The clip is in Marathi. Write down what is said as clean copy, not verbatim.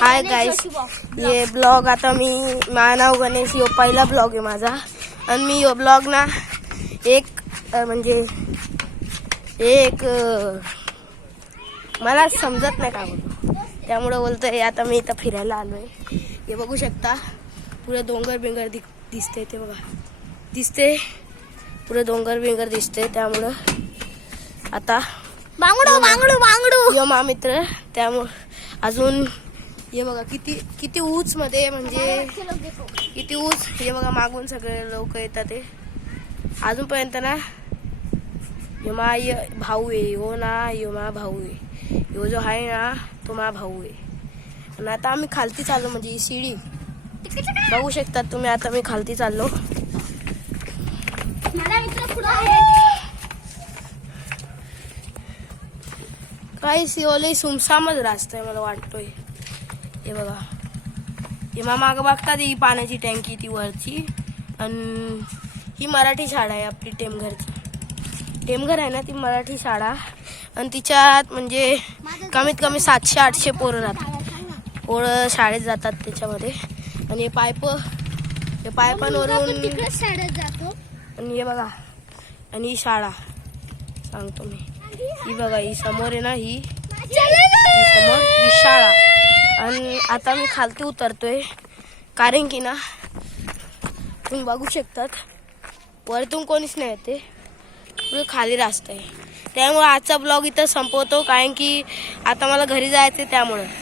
हाय गाइस, ये ब्लॉग आता मी माझं नाव गणेश, यो पहिला ब्लॉग आहे माझा. आणि मी यो ब्लॉग ना मला समजत नाही का बोलू, त्यामुळे बोलतोय. आता मी इथं फिरायला आलोय. हे बघू शकता, पुढे डोंगर बिंगर दिसते. ते बघा, दिसते पुढे डोंगर बिंगर दिसते. त्यामुळं आता यो मा मित्र, त्यामुळं अजून हे बघा किती ऊच मध्ये, म्हणजे किती ऊच. हे बघा मागून सगळे लोक येतात. ते अजूनपर्यंत ना यो मा भाऊ आहे. हो ना, यो मा भाऊ आहे. यो जो आहे ना तो मा भाऊ आहे. आणि आता आम्ही खालती चाललो, म्हणजे ही शिडी बघू शकतात तुम्ही. आता मी खालती चाललो. काही सिओले सुमसामच रास्ता आहे मला वाटतोय. हे बघा, हे मागं बघतात, ही पाण्याची टँकी ती वरची. आणि ही मराठी शाळा आहे आपली टेमघर आहे ना, ती मराठी शाळा. आणि तिच्यात म्हणजे कमीत कमी 700-800 पोरं शाळेत जातात त्याच्यामध्ये. आणि हे पायपांवरून शाळेत जातो. आणि हे बघा, आणि ही शाळा सांगतो मी. ही बघा, ही समोर आहे ना, ही समोर ही शाळा. आणि आता मी खालती उतरतोय, कारण की ना तुम्ही बघू शकतात वरतून कोणीच नाही येते, पुढे खाली रास्ता आहे. त्यामुळे आजचा ब्लॉग इथं संपवतो, कारण की आता मला घरी जायचं त्यामुळं.